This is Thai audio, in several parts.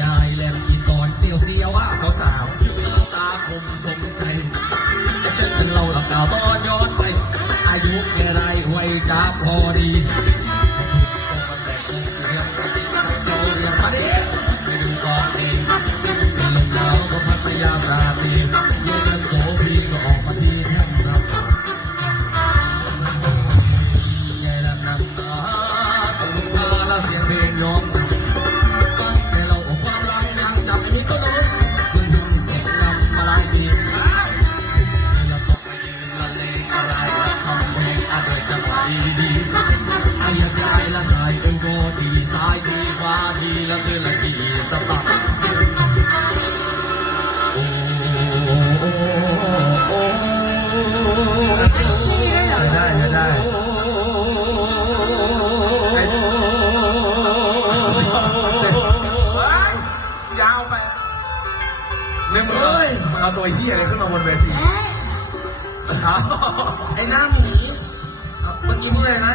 ยายแลมีตอนเซียวเซียวว่าสาวสาตาคมชมใจฉันเล่าหลับตาตอนย้อนไป อายุแกไรไวัยกาพอดี ยาวไปหนึ่งเลยมันเอาตัวเหี้ยอะไรขึ้นมาบนเวทีไอ้หน้าหมีอะเมื่อกี้พูดอะไรนะ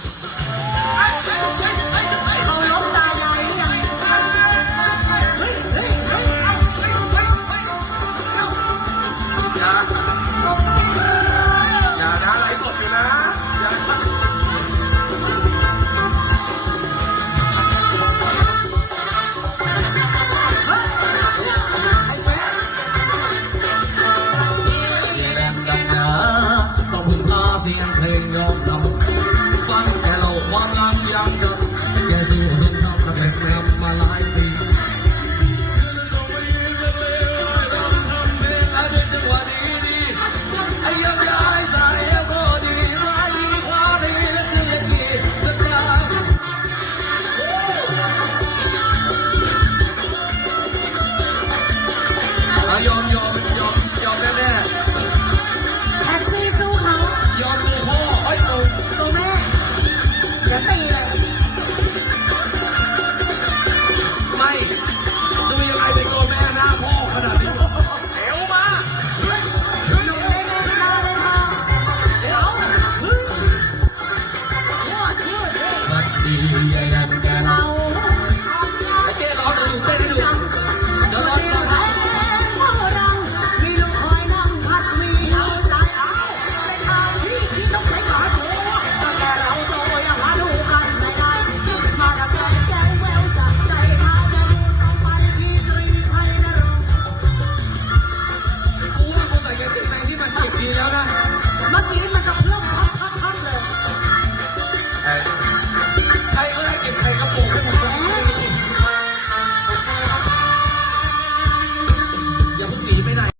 Uh-huh.